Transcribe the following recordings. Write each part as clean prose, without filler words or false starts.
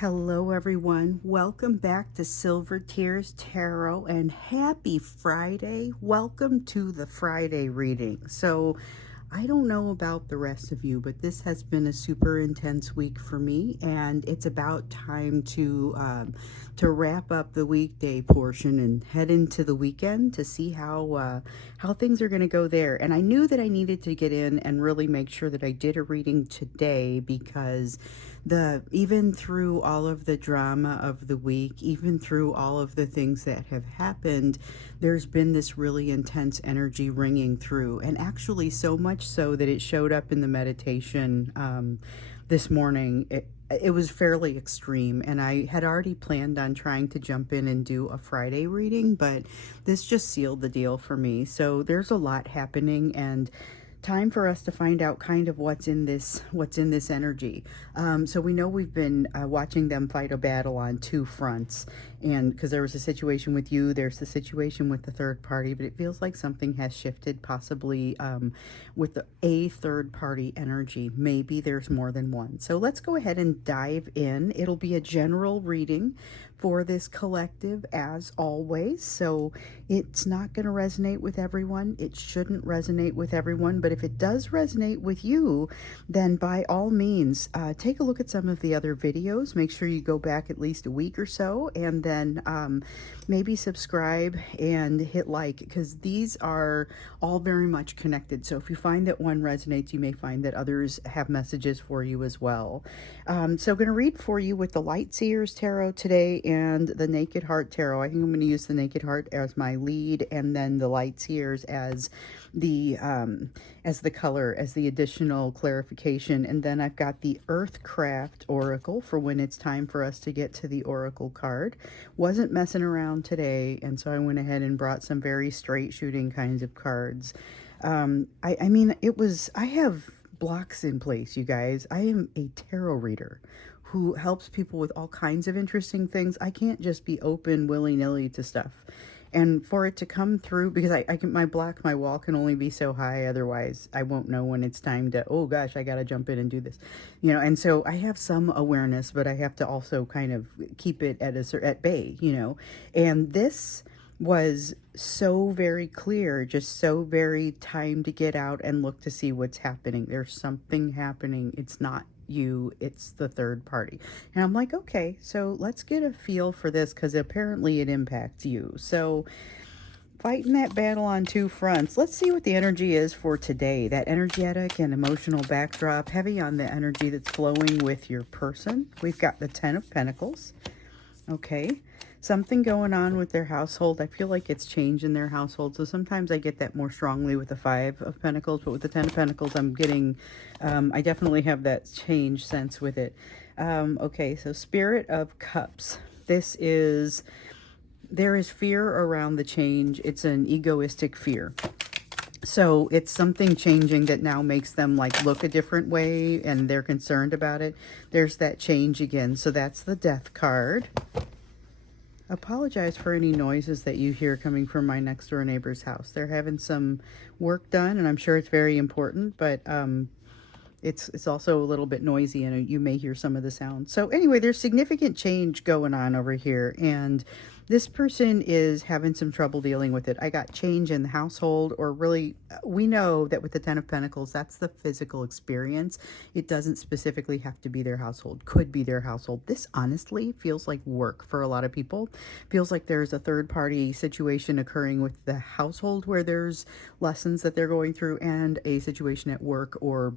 Hello everyone, welcome back to Silver Tears Tarot and happy Friday. Welcome to the Friday reading. So I don't know about the rest of you, but this has been a super intense week for me, and it's about time to wrap up the weekday portion and head into the weekend to see how things are going to go there. And I knew that I needed to get in and really make sure that I did a reading today, because even through all of the drama of the week, even through all of the things that have happened, there's been this really intense energy ringing through, and actually so much so that it showed up in the meditation this morning. It was fairly extreme, and I had already planned on trying to jump in and do a Friday reading, but this just sealed the deal for me. So there's a lot happening, and time for us to find out kind of what's in this energy. So we know we've been watching them fight a battle on two fronts, and because there was a situation with you, there's the situation with the third party, but it feels like something has shifted, possibly with a third party energy. Maybe there's more than one. So let's go ahead and dive in. It'll be a general reading for this collective, as always, so it's not going to resonate with everyone. It shouldn't resonate with everyone, but if it does resonate with you, then by all means take a look at some of the other videos. Make sure you go back at least a week or so, and then maybe subscribe and hit like, because these are all very much connected. So if you find that one resonates, you may find that others have messages for you as well. So I'm going to read for you with the Light Seers Tarot today and the Naked Heart Tarot. I think I'm going to use the Naked Heart as my lead, and then the Light Seers as the color, as the additional clarification. And then I've got the Earthcraft Oracle for when it's time for us to get to the Oracle card. Wasn't messing around today, and so I went ahead and brought some very straight shooting kinds of cards. I mean, I have blocks in place, you guys. I am a tarot reader who helps people with all kinds of interesting things. I can't just be open willy-nilly to stuff. And for it to come through, because my wall can only be so high, otherwise I won't know when it's time to, oh gosh, I gotta jump in and do this, and so I have some awareness, but I have to also kind of keep it at bay, and this was so very clear, just so very time to get out and look to see what's happening. There's something happening. It's not you, it's the third party. And I'm like, okay, so let's get a feel for this, because apparently it impacts you. So fighting that battle on two fronts. Let's see what the energy is for today. That energetic and emotional backdrop, heavy on the energy that's flowing with your person. We've got the Ten of Pentacles. Okay, something going on with their household. I feel like it's change in their household. So sometimes I get that more strongly with the Five of Pentacles, but with the Ten of Pentacles, I'm getting, I definitely have that change sense with it. Okay, so Spirit of Cups. There is fear around the change. It's an egoistic fear. So it's something changing that now makes them like look a different way, and they're concerned about it. There's that change again. So that's the Death card. Apologize for any noises that you hear coming from my next door neighbor's house. They're having some work done, and I'm sure it's very important, but it's also a little bit noisy, and you may hear some of the sound. So anyway, there's significant change going on over here, and this person is having some trouble dealing with it. I got change in the household, or really, we know that with the Ten of Pentacles, that's the physical experience. It doesn't specifically have to be their household. Could be their household. This honestly feels like work for a lot of people. Feels like there's a third party situation occurring with the household, where there's lessons that they're going through, and a situation at work or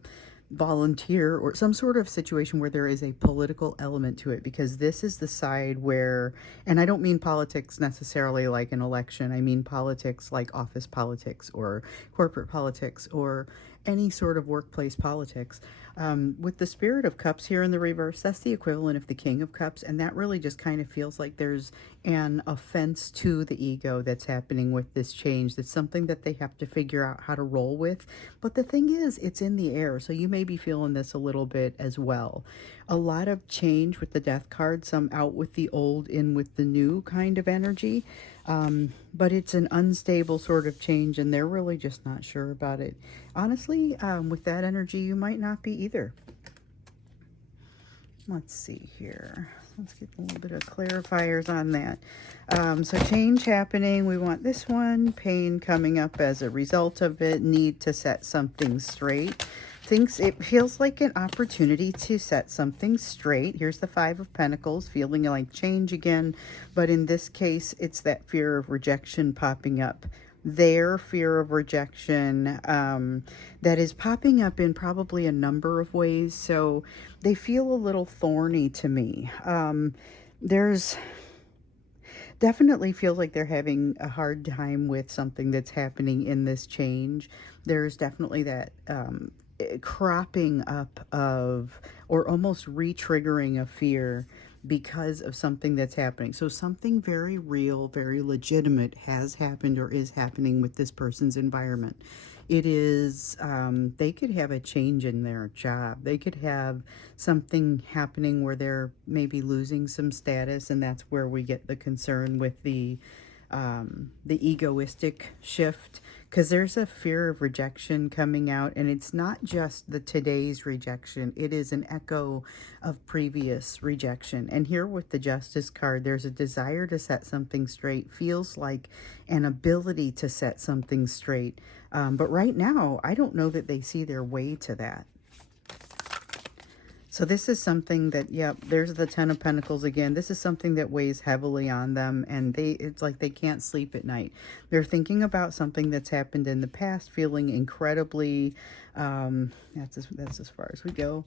volunteer, or some sort of situation where there is a political element to it, because this is the side where, and I don't mean politics necessarily like an election, I mean politics like office politics or corporate politics or any sort of workplace politics. With the Spirit of Cups here in the reverse, that's the equivalent of the King of Cups, and that really just kind of feels like there's an offense to the ego that's happening with this change. That's something that they have to figure out how to roll with. But the thing is, it's in the air, so you may be feeling this a little bit as well. A lot of change with the Death card, some out with the old, in with the new kind of energy. But it's an unstable sort of change, and they're really just not sure about it. Honestly, with that energy, you might not be either. Let's see here. Let's get a little bit of clarifiers on that. So change happening. We want this one. Pain coming up as a result of it. Need to set something straight. Thinks it feels like an opportunity to set something straight. Here's the Five of Pentacles, feeling like change again. But in this case, it's that fear of rejection popping up. Their fear of rejection that is popping up in probably a number of ways. So they feel a little thorny to me. There's definitely feels like they're having a hard time with something that's happening in this change. There's definitely that cropping up of, or almost re-triggering of fear because of something that's happening. So something very real, very legitimate has happened or is happening with this person's environment. It is, they could have a change in their job. They could have something happening where they're maybe losing some status, and that's where we get the concern with the egoistic shift, because there's a fear of rejection coming out, and it's not just the today's rejection, it is an echo of previous rejection. And here with the Justice card, there's a desire to set something straight, feels like an ability to set something straight, but right now I don't know that they see their way to that. So this is something that, yep, there's the Ten of Pentacles again. This is something that weighs heavily on them, and it's like they can't sleep at night. They're thinking about something that's happened in the past, feeling incredibly, that's as far as we go,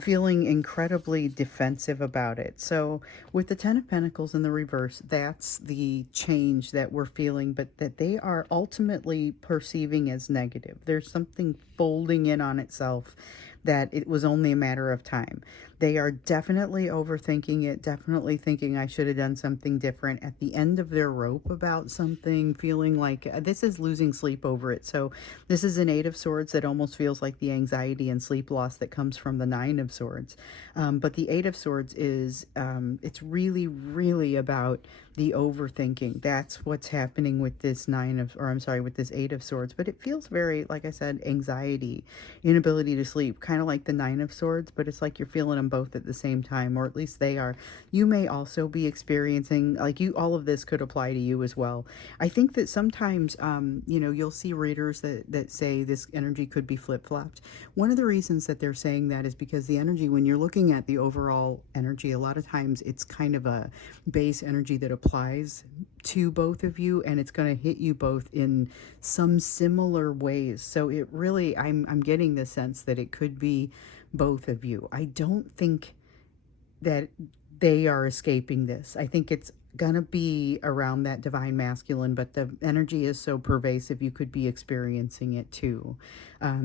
feeling incredibly defensive about it. So with the Ten of Pentacles in the reverse, that's the change that we're feeling, but that they are ultimately perceiving as negative. There's something folding in on itself, that it was only a matter of time. They are definitely overthinking it, definitely thinking I should have done something different, at the end of their rope about something, feeling like this is losing sleep over it. So this is an Eight of Swords that almost feels like the anxiety and sleep loss that comes from the Nine of Swords. But the Eight of Swords is, it's really, really about the overthinking. That's what's happening with this with this Eight of Swords. But it feels very, like I said, anxiety, inability to sleep, kind of like the Nine of Swords, but it's like you're feeling them both at the same time, or at least they are. You may also be experiencing, like, all of this could apply to you as well. I think that sometimes, you'll see readers that say this energy could be flip-flopped. One of the reasons that they're saying that is because the energy, when you're looking at the overall energy, a lot of times it's kind of a base energy that applies to both of you, and it's going to hit you both in some similar ways. So it really, I'm getting the sense that it could be both of you. I don't think that they are escaping this. I think it's gonna be around that divine masculine, but the energy is so pervasive you could be experiencing it too.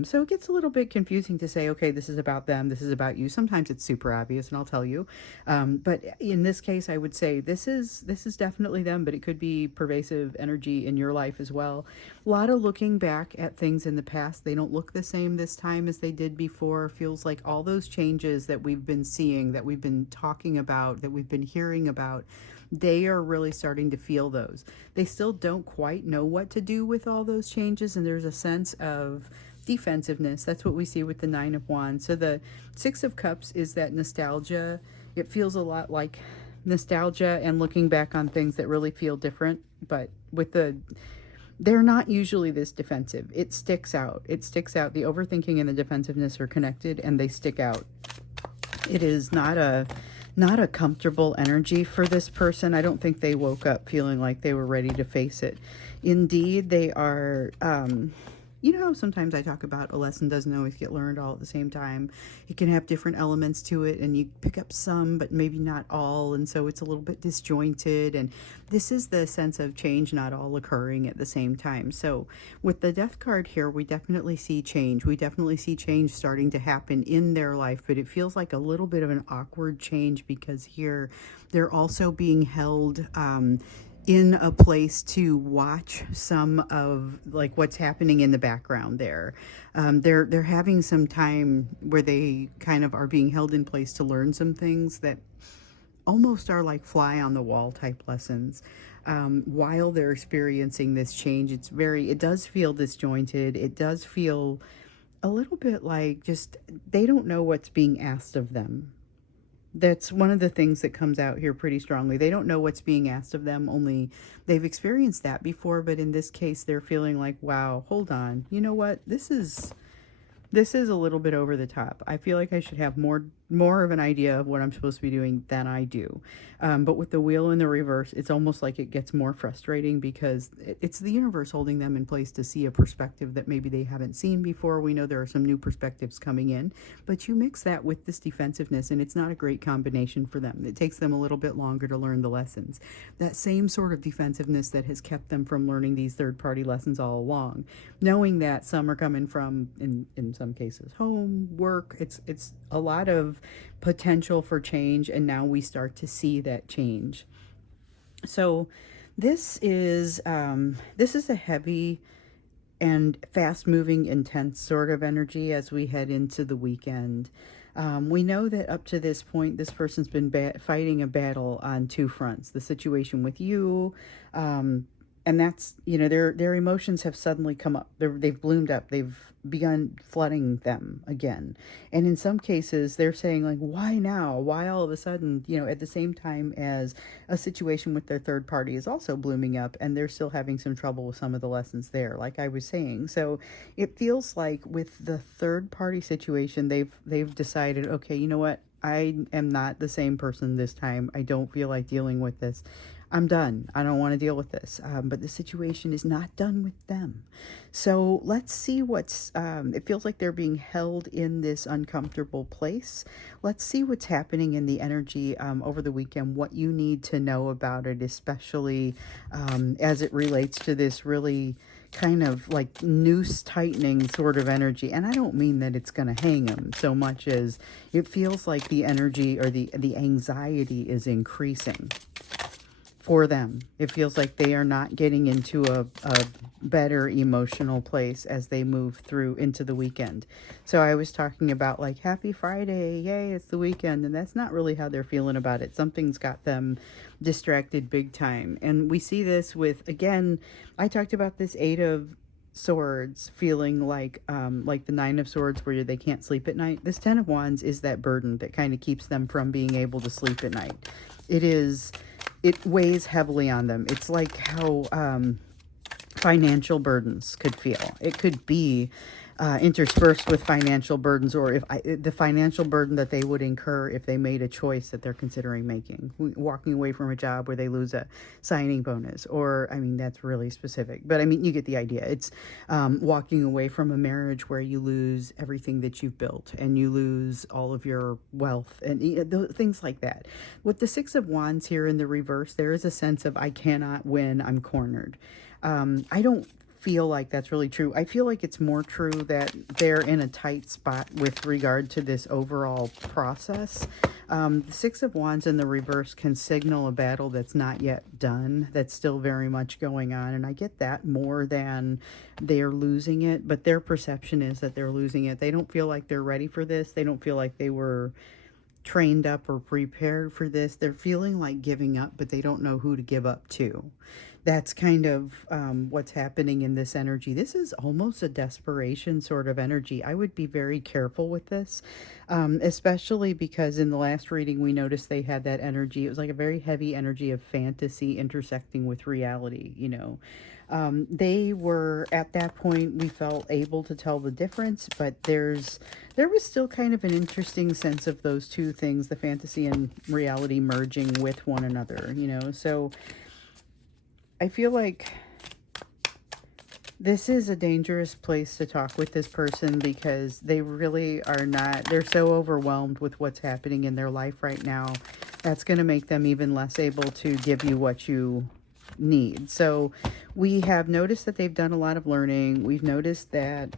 So it gets a little bit confusing to say, okay, this is about them, this is about you. Sometimes it's super obvious, and I'll tell you. But in this case, I would say this is definitely them, but it could be pervasive energy in your life as well. A lot of looking back at things in the past. They don't look the same this time as they did before. Feels like all those changes that we've been seeing, that we've been talking about, that we've been hearing about, they are really starting to feel those. They still don't quite know what to do with all those changes, and there's a sense of defensiveness. That's what we see with the Nine of Wands. So the Six of Cups is that nostalgia. It feels a lot like nostalgia and looking back on things that really feel different, but they're not usually this defensive. It sticks out. It sticks out. The overthinking and the defensiveness are connected, and they stick out. It is not a comfortable energy for this person. I don't think they woke up feeling like they were ready to face it. Indeed, they are, you know how sometimes I talk about a lesson doesn't always get learned all at the same time. It can have different elements to it, and you pick up some, but maybe not all, and so it's a little bit disjointed, and this is the sense of change not all occurring at the same time. So with the Death card here, we definitely see change. We definitely see change starting to happen in their life, but it feels like a little bit of an awkward change because here they're also being held in a place to watch some of like what's happening in the background there. They're having some time where they kind of are being held in place to learn some things that almost are like fly on the wall type lessons. While they're experiencing this change, it does feel disjointed. It does feel a little bit like just they don't know what's being asked of them. That's one of the things that comes out here pretty strongly. They don't know what's being asked of them, only they've experienced that before, but in this case they're feeling like, wow, hold on, you know what, this is a little bit over the top. I feel like I should have more of an idea of what I'm supposed to be doing than I do. But with the wheel in the reverse, it's almost like it gets more frustrating because it's the universe holding them in place to see a perspective that maybe they haven't seen before. We know there are some new perspectives coming in, but you mix that with this defensiveness and it's not a great combination for them. It takes them a little bit longer to learn the lessons. That same sort of defensiveness that has kept them from learning these third-party lessons all along, knowing that some are coming from, in some cases, home, work. It's a lot of potential for change, and now we start to see that change. So this is a heavy and fast moving, intense sort of energy as we head into the weekend. We know that up to this point, this person's been fighting a battle on two fronts: the situation with you, and that's, their emotions have suddenly come up. They've bloomed up. They've begun flooding them again, and in some cases they're saying like, why now, why all of a sudden, at the same time as a situation with their third party is also blooming up, and they're still having some trouble with some of the lessons there, like I was saying. So it feels like with the third party situation, they've decided, okay, you know what, I am not the same person this time. I don't feel like dealing with this. I'm done. I don't want to deal with this. But the situation is not done with them. So let's see it feels like they're being held in this uncomfortable place. Let's see what's happening in the energy over the weekend, what you need to know about it, especially as it relates to this really kind of like noose tightening sort of energy. And I don't mean that it's going to hang them so much as it feels like the energy or the anxiety is increasing for them. It feels like they are not getting into a better emotional place as they move through into the weekend. So I was talking about like, happy Friday, yay, it's the weekend, and that's not really how they're feeling about it. Something's got them distracted big time. And we see this with, again, I talked about this Eight of Swords feeling like the Nine of Swords where they can't sleep at night. This Ten of Wands is that burden that kind of keeps them from being able to sleep at night. It weighs heavily on them. It's like how financial burdens could feel. It could be interspersed with financial burdens, or the financial burden that they would incur if they made a choice that they're considering making, walking away from a job where they lose a signing bonus, or, I mean, that's really specific, but I mean, you get the idea. It's walking away from a marriage where you lose everything that you've built and you lose all of your wealth and things like that. With the Six of Wands here in the reverse, there is a sense of, I cannot win, I'm cornered. I don't feel like that's really true. I feel like it's more true that they're in a tight spot with regard to this overall process. The Six of Wands in the reverse can signal a battle that's not yet done, that's still very much going on, and I get that more than they're losing it, but their perception is that they're losing it. They don't feel like they're ready for this. They don't feel like they were trained up or prepared for this. They're feeling like giving up, but they don't know who to give up to. That's kind of what's happening in this energy. This is almost a desperation sort of energy. I would be very careful with this, especially because in the last reading we noticed they had that energy. It was like a very heavy energy of fantasy intersecting with reality, They were, at that point, we felt able to tell the difference, but there was still kind of an interesting sense of those two things, the fantasy and reality merging with one another, So I feel like this is a dangerous place to talk with this person because they really are not, they're so overwhelmed with what's happening in their life right now. That's going to make them even less able to give you what you need. So we have noticed that they've done a lot of learning. We've noticed that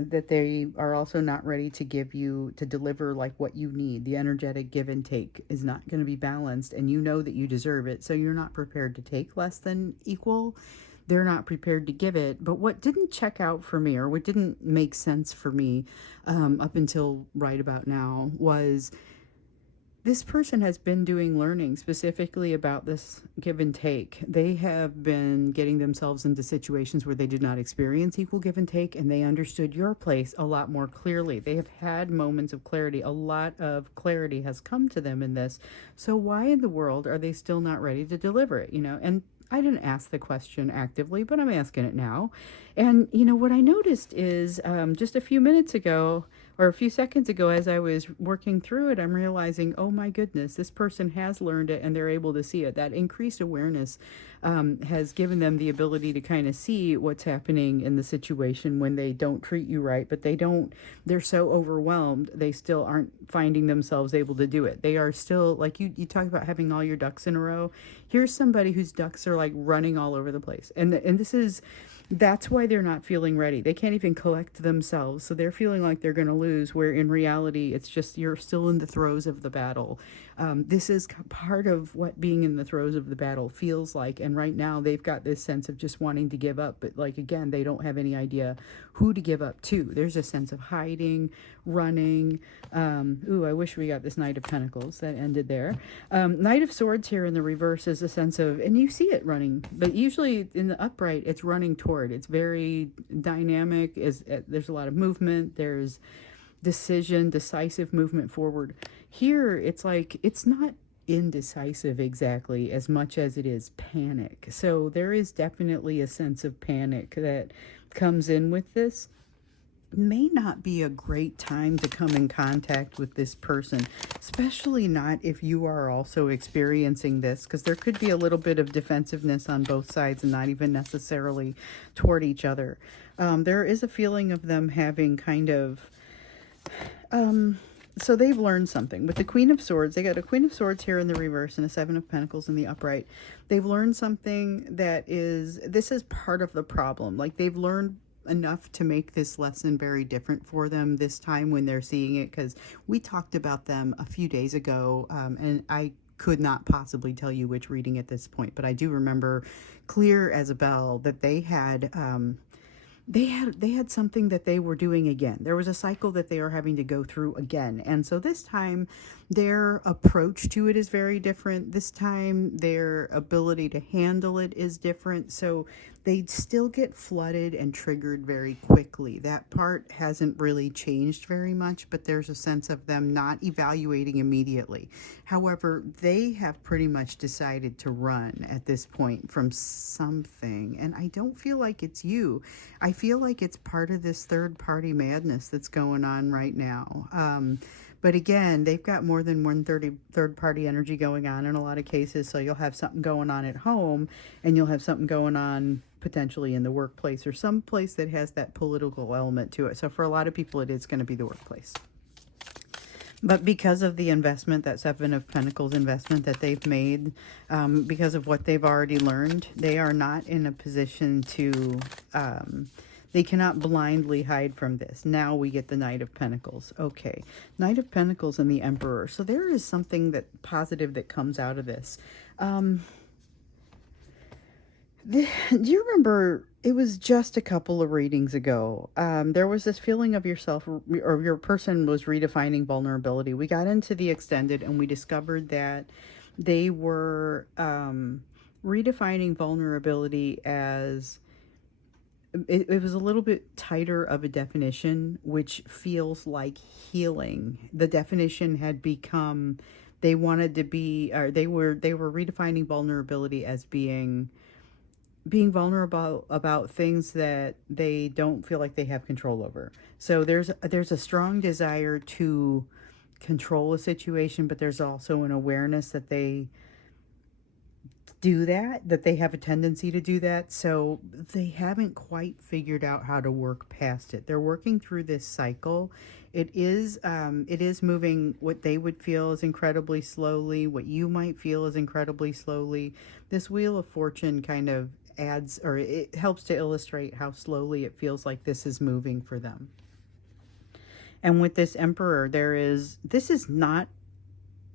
that they are also not ready to deliver like what you need. The energetic give and take is not going to be balanced, and you know that you deserve it, so you're not prepared to take less than equal. They're not prepared to give it. But what didn't check out for me, or what didn't make sense for me up until right about now, was This person has been doing learning specifically about this give and take. They have been getting themselves into situations where they did not experience equal give and take, and they understood your place a lot more clearly. They have had moments of clarity. A lot of clarity has come to them in this. So why in the world are they still not ready to deliver it, And I didn't ask the question actively, but I'm asking it now. And, what I noticed is just a few minutes ago, or a few seconds ago, as I was working through it, I'm realizing, oh my goodness, this person has learned it and they're able to see it. That increased awareness has given them the ability to kind of see what's happening in the situation when they don't treat you right, but they're so overwhelmed, they still aren't finding themselves able to do it. They are still, like you talk about having all your ducks in a row. Here's somebody whose ducks are like running all over the place. And that's why they're not feeling ready. They can't even collect themselves. So they're feeling like they're going to lose, where in reality, it's just you're still in the throes of the battle. This is part of what being in the throes of the battle feels like. And right now, they've got this sense of just wanting to give up. But like, again, they don't have any idea who to give up to. There's a sense of hiding, running. I wish we got this Knight of Pentacles that ended there. Knight of Swords here in the reverse is a sense of, and you see it running, but usually in the upright, it's running toward. It's very dynamic. There's a lot of movement. There's decisive movement forward. Here, it's like, it's not indecisive exactly as much as it is panic. So there is definitely a sense of panic that comes in with this. May not be a great time to come in contact with this person, especially not if you are also experiencing this, because there could be a little bit of defensiveness on both sides and not even necessarily toward each other. There is a feeling of them having kind of so they've learned something. With the Queen of Swords, they got a Queen of Swords here in the reverse and a Seven of Pentacles in the upright. They've learned something this is part of the problem. Like, they've learned enough to make this lesson very different for them this time when they're seeing it, because we talked about them a few days ago, and I could not possibly tell you which reading at this point, but I do remember clear as a bell that they had something that they were doing again. There was a cycle that they are having to go through again. And so this time their approach to it is very different. This time their ability to handle it is different. So they still get flooded and triggered very quickly. That part hasn't really changed very much, but there's a sense of them not evaluating immediately. However, they have pretty much decided to run at this point from something. And I don't feel like it's you. I feel like it's part of this third-party madness that's going on right now. But again, they've got more than one third-party energy going on in a lot of cases. So you'll have something going on at home, and you'll have something going on potentially in the workplace, or some place that has that political element to it. So for a lot of people, it is going to be the workplace. But because of the investment, that Seven of Pentacles investment that they've made, because of what they've already learned, they are not in a position to... they cannot blindly hide from this. Now we get the Knight of Pentacles. Okay, Knight of Pentacles and the Emperor. So there is something positive that comes out of this. Do you remember, it was just a couple of readings ago, there was this feeling of yourself, or your person was redefining vulnerability. We got into the extended and we discovered that they were redefining vulnerability as... It was a little bit tighter of a definition, which feels like healing. The definition had become, they wanted to be, or they were redefining vulnerability as being vulnerable about things that they don't feel like they have control over. So there's a strong desire to control a situation, but there's also an awareness that they do that they have a tendency to do that. So they haven't quite figured out how to work past it. They're working through this cycle. It is moving what they would feel is incredibly slowly, what you might feel is incredibly slowly. This Wheel of Fortune kind of adds, or it helps to illustrate how slowly it feels like this is moving for them. And with this Emperor, this is not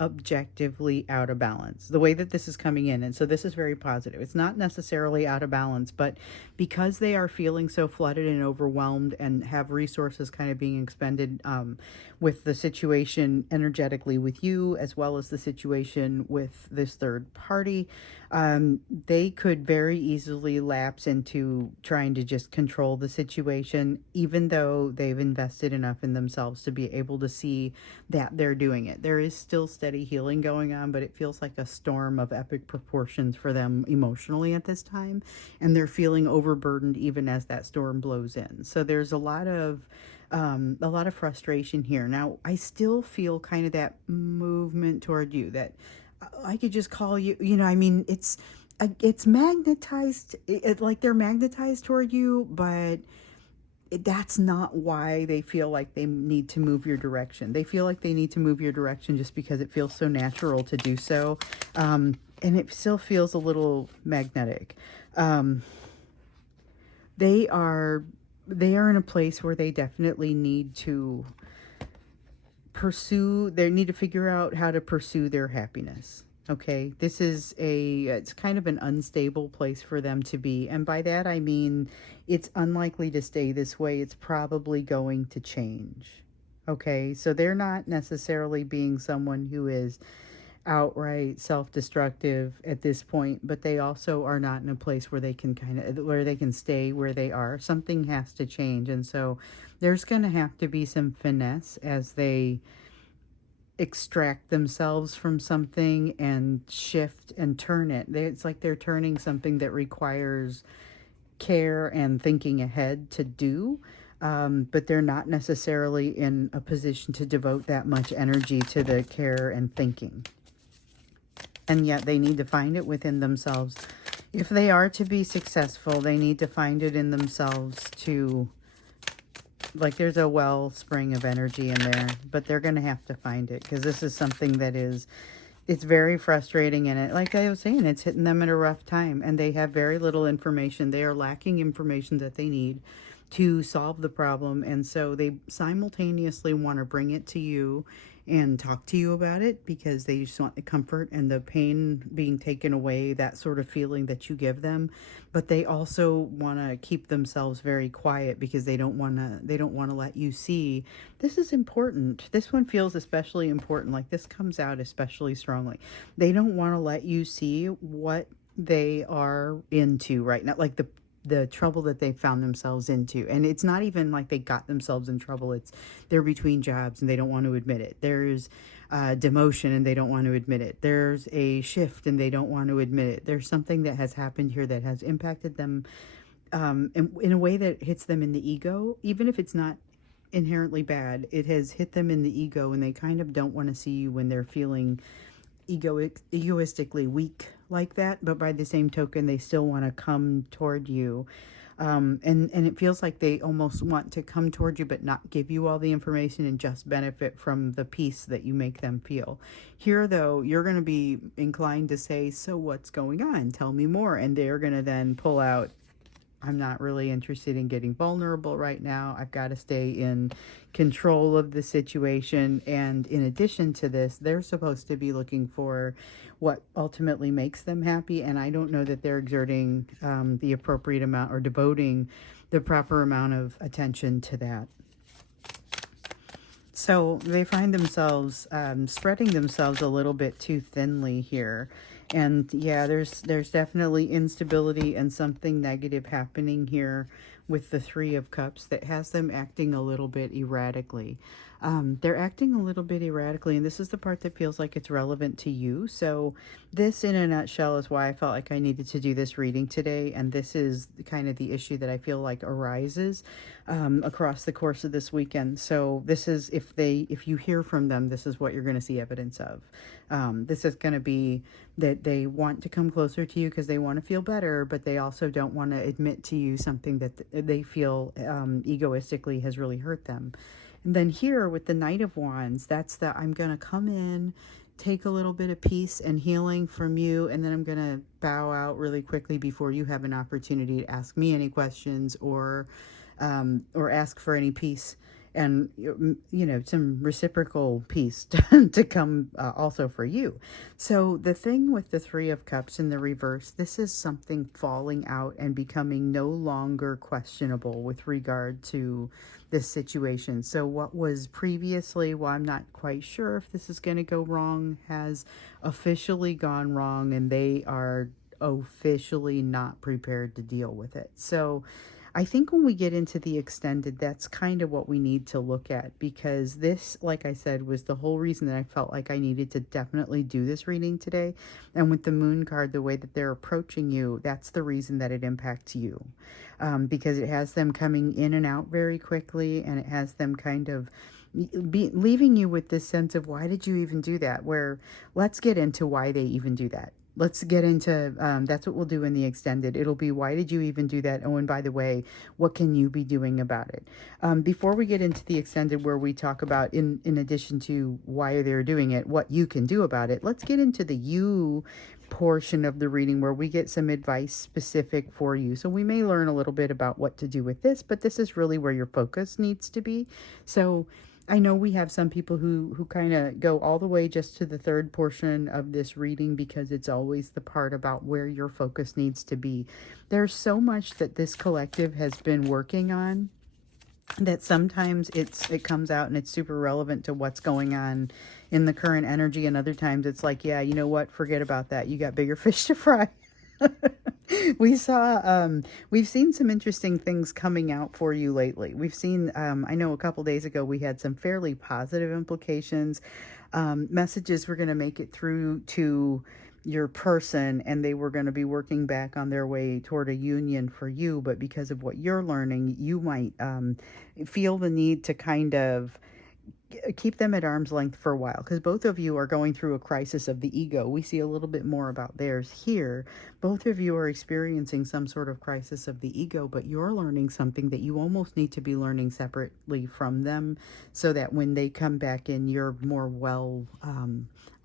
objectively out of balance, the way that this is coming in. And so this is very positive. It's not necessarily out of balance, but because they are feeling so flooded and overwhelmed and have resources kind of being expended with the situation energetically with you, as well as the situation with this third party, they could very easily lapse into trying to just control the situation, even though they've invested enough in themselves to be able to see that they're doing it. There is still steady healing going on, but it feels like a storm of epic proportions for them emotionally at this time, and they're feeling overburdened even as that storm blows in. So there's a lot of frustration here. Now, I still feel kind of that movement toward you, that I could just call you, I mean, it's magnetized, like they're magnetized toward you, but that's not why they feel like they need to move your direction. They feel like they need to move your direction just because it feels so natural to do so. And it still feels a little magnetic. They are in a place where they definitely need to figure out how to pursue their happiness. Okay, this is it's kind of an unstable place for them to be. And by that, I mean, it's unlikely to stay this way. It's probably going to change. Okay, so they're not necessarily being someone who is outright self-destructive at this point, but they also are not in a place where they can stay where they are. Something has to change. And so there's going to have to be some finesse as they extract themselves from something and shift and turn it. It's like they're turning something that requires care and thinking ahead to do, but they're not necessarily in a position to devote that much energy to the care and thinking. And yet they need to find it within themselves. If they are to be successful, they need to find it in themselves to, like, there's a wellspring of energy in there, but they're going to have to find it, because this is something that it's very frustrating. And like I was saying, it's hitting them at a rough time, and they have very little information. They are lacking information that they need to solve the problem. And so they simultaneously want to bring it to you and talk to you about it, because they just want the comfort and the pain being taken away, that sort of feeling that you give them. But they also want to keep themselves very quiet, because they don't want to let you see this is important. This one feels especially important. Like, this comes out especially strongly. They don't want to let you see what they are into right now, like the trouble that they found themselves into. And it's not even like they got themselves in trouble. It's they're between jobs and they don't want to admit it. There's demotion and they don't want to admit it. There's a shift and they don't want to admit it. There's something that has happened here that has impacted them in a way that hits them in the ego. Even if it's not inherently bad, it has hit them in the ego, and they kind of don't want to see you when they're feeling egoistically weak like that. But by the same token, they still want to come toward you, and it feels like they almost want to come toward you but not give you all the information and just benefit from the peace that you make them feel. Here, though, you're going to be inclined to say, so what's going on? Tell me more. And they're going to then pull out, I'm not really interested in getting vulnerable right now. I've got to stay in control of the situation. And in addition to this, they're supposed to be looking for what ultimately makes them happy. And I don't know that they're exerting the appropriate amount or devoting the proper amount of attention to that. So they find themselves spreading themselves a little bit too thinly here. And yeah, there's definitely instability and something negative happening here with the Three of Cups that has them acting a little bit erratically. They're acting a little bit erratically, and this is the part that feels like it's relevant to you. So this, in a nutshell, is why I felt like I needed to do this reading today. And this is kind of the issue that I feel like arises across the course of this weekend. So this is, if you hear from them, this is what you're going to see evidence of. This is going to be that they want to come closer to you because they want to feel better, but they also don't want to admit to you something that they feel egoistically has really hurt them. And then here with the Knight of Wands, that's the, I'm going to come in, take a little bit of peace and healing from you, and then I'm going to bow out really quickly before you have an opportunity to ask me any questions or ask for any peace. and some reciprocal peace to come also for you. So the thing with the Three of Cups in the reverse, this is something falling out and becoming no longer questionable with regard to this situation. So what was previously, well, I'm not quite sure if this is going to go wrong, has officially gone wrong, and they are officially not prepared to deal with it. So I think when we get into the extended, that's kind of what we need to look at, because this, like I said, was the whole reason that I felt like I needed to definitely do this reading today. And with the moon card, the way that they're approaching you, that's the reason that it impacts you, because it has them coming in and out very quickly, and it has them kind of leaving you with this sense of, why did you even do that? Where let's get into why they even do that. Let's get into, that's what we'll do in the extended. It'll be, why did you even do that? Oh, and by the way, what can you be doing about it? Before we get into the extended, where we talk about, in addition to why they're doing it, what you can do about it, let's get into the you portion of the reading, where we get some advice specific for you. So we may learn a little bit about what to do with this, but this is really where your focus needs to be. So I know we have some people who kind of go all the way just to the third portion of this reading, because it's always the part about where your focus needs to be. There's so much that this collective has been working on that sometimes it comes out and it's super relevant to what's going on in the current energy, and other times it's like, yeah, you know what, forget about that. You got bigger fish to fry. We've seen some interesting things coming out for you lately. We've seen, I know a couple days ago we had some fairly positive implications. Messages were going to make it through to your person, and they were going to be working back on their way toward a union for you. But because of what you're learning, you might feel the need to kind of keep them at arm's length for a while, because both of you are going through a crisis of the ego. We see a little bit more about theirs here. Both of you are experiencing some sort of crisis of the ego, but you're learning something that you almost need to be learning separately from them, so that when they come back in, you're more well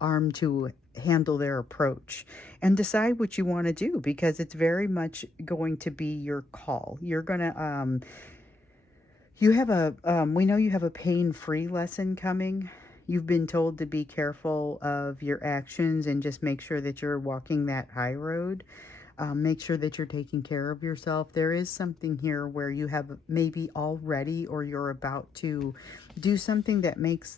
armed to handle their approach and decide what you want to do, because it's very much going to be your call. You're going to you have we know you have a pain-free lesson coming. You've been told to be careful of your actions and just make sure that you're walking that high road. Make sure that you're taking care of yourself. There is something here where you have maybe already, or you're about to do something that makes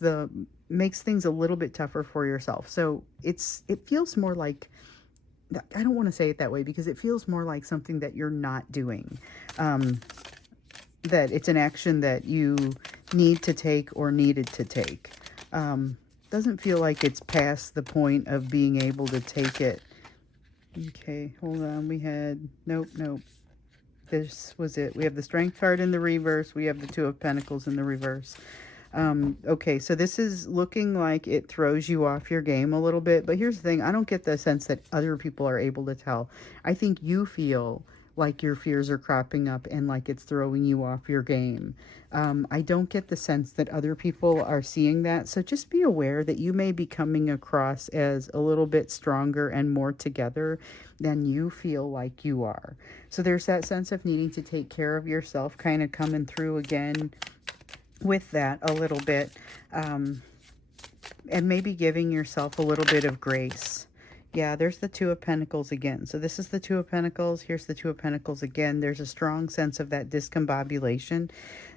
things a little bit tougher for yourself. So it feels more like, I don't want to say it that way, because it feels more like something that you're not doing. That it's an action that you need to take or needed to take. Doesn't feel like it's past the point of being able to take it. Okay, hold on. We had, nope. This was it. We have the Strength card in the reverse. We have the Two of Pentacles in the reverse. Okay, so this is looking like it throws you off your game a little bit. But here's the thing. I don't get the sense that other people are able to tell. I think you feel like your fears are cropping up and like it's throwing you off your game. I don't get the sense that other people are seeing that. So just be aware that you may be coming across as a little bit stronger and more together than you feel like you are. So there's that sense of needing to take care of yourself kind of coming through again with that a little bit. And maybe giving yourself a little bit of grace. Yeah, there's the Two of Pentacles again. So this is the Two of Pentacles. Here's the Two of Pentacles again. There's a strong sense of that discombobulation.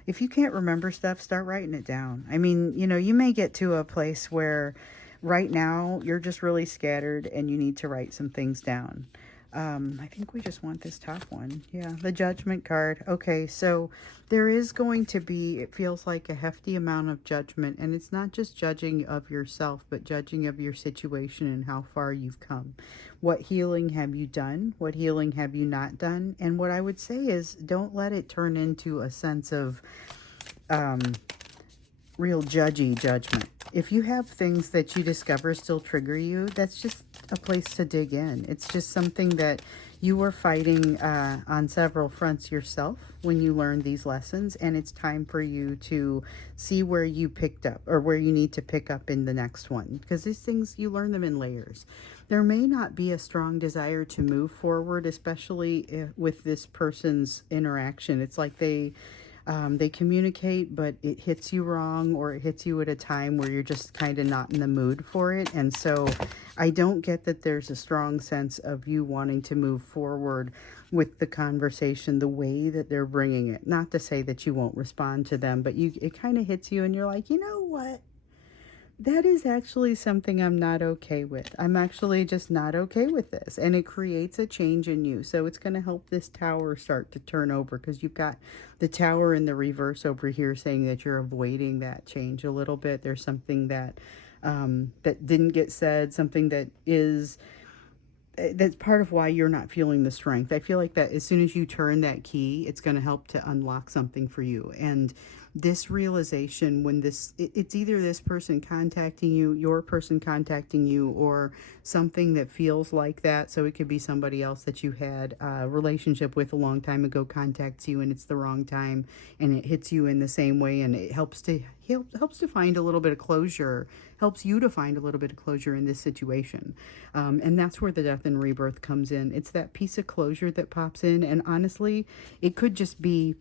If you can't remember stuff, start writing it down. I mean, you may get to a place where right now you're just really scattered and you need to write some things down. I think we just want this top one. Yeah, the Judgment card. Okay, so there is going to be, it feels like, a hefty amount of judgment. And it's not just judging of yourself, but judging of your situation and how far you've come. What healing have you done? What healing have you not done? And what I would say is, don't let it turn into a sense of real judgy judgment. If you have things that you discover still trigger you, that's just a place to dig in. It's just something that you were fighting on several fronts yourself when you learned these lessons, and it's time for you to see where you picked up or where you need to pick up in the next one, because these things, you learn them in layers. There may not be a strong desire to move forward, especially with this person's interaction. It's like they They communicate, but it hits you wrong, or it hits you at a time where you're just kind of not in the mood for it. And so I don't get that there's a strong sense of you wanting to move forward with the conversation the way that they're bringing it. Not to say that you won't respond to them, but it kind of hits you and you're like, you know what? That is actually something I'm not okay with. I'm actually just not okay with this. And it creates a change in you. So it's going to help this tower start to turn over, because you've got the tower in the reverse over here saying that you're avoiding that change a little bit. There's something that that didn't get said, something that is that's part of why you're not feeling the strength. I feel like that as soon as you turn that key, it's going to help to unlock something for you. And this realization, when it's either this person contacting you, your person contacting you, or something that feels like that. So it could be somebody else that you had a relationship with a long time ago contacts you, and it's the wrong time, and it hits you in the same way, and it helps to find a little bit of closure, helps you to find a little bit of closure in this situation. And that's where the death and rebirth comes in. It's that piece of closure that pops in. And honestly, it could just be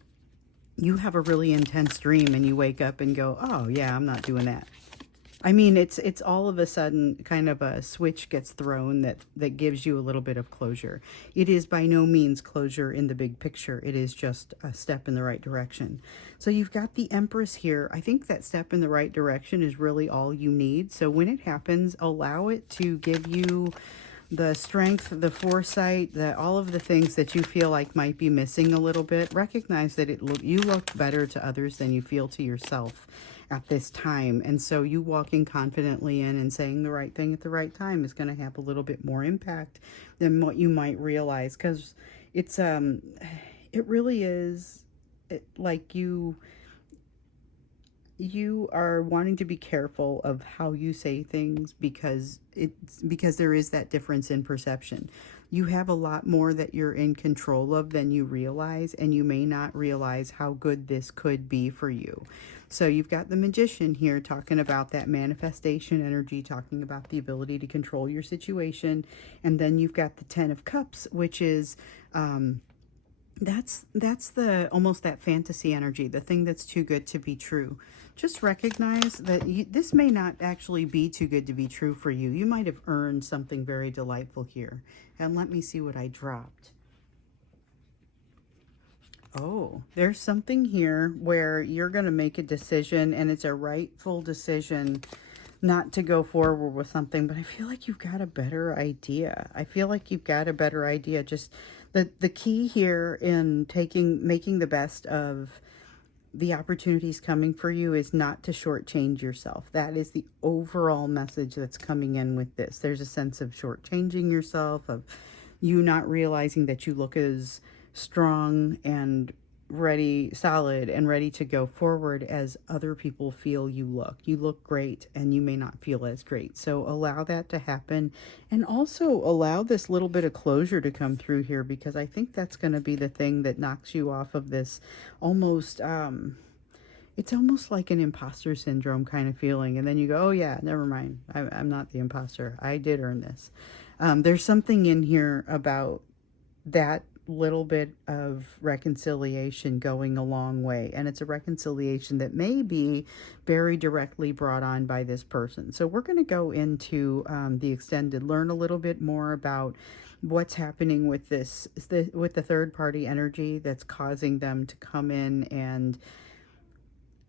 you have a really intense dream and you wake up and go, oh yeah, I'm not doing that. I mean, it's all of a sudden kind of a switch gets thrown that gives you a little bit of closure. It is by no means closure in the big picture. It is just a step in the right direction. So you've got the Empress here. I think that step in the right direction is really all you need. So when it happens, allow it to give you the strength, the foresight, all of the things that you feel like might be missing a little bit. Recognize that you look better to others than you feel to yourself at this time. And so you walking confidently in and saying the right thing at the right time is going to have a little bit more impact than what you might realize, because it really is like you are wanting to be careful of how you say things, because there is that difference in perception. You have a lot more that you're in control of than you realize, and you may not realize how good this could be for you. So you've got the Magician here talking about that manifestation energy, talking about the ability to control your situation. And then you've got the Ten of Cups, which is that's the almost that fantasy energy, the thing that's too good to be true. Just recognize that this may not actually be too good to be true for you. You might have earned something very delightful here. And let me see what I dropped. Oh, there's something here where you're going to make a decision, and it's a rightful decision not to go forward with something, but I feel like you've got a better idea. I feel like you've got a better idea. Just the key here in making the best of the opportunities coming for you is not to shortchange yourself. That is the overall message that's coming in with this. There's a sense of shortchanging yourself, of you not realizing that you look as strong and solid and ready to go forward as other people feel you look. You look great, and you may not feel as great. So allow that to happen, and also allow this little bit of closure to come through here, because I think that's going to be the thing that knocks you off of this almost it's almost like an imposter syndrome kind of feeling. And then you go, oh yeah, never mind. I'm not the imposter. I did earn this. There's something in here about that little bit of reconciliation going a long way, and it's a reconciliation that may be very directly brought on by this person. So we're going to go into the extended, learn a little bit more about what's happening with with the third party energy that's causing them to come in and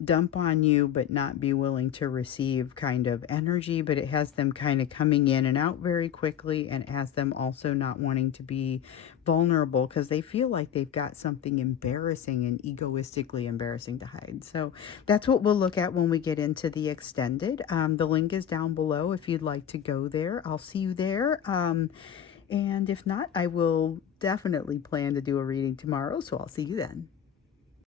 dump on you but not be willing to receive kind of energy. But it has them kind of coming in and out very quickly, and has them also not wanting to be vulnerable because they feel like they've got something embarrassing and egoistically embarrassing to hide. So that's what we'll look at when we get into the extended. The link is down below if you'd like to go there. I'll see you there. And if not, I will definitely plan to do a reading tomorrow, so I'll see you then.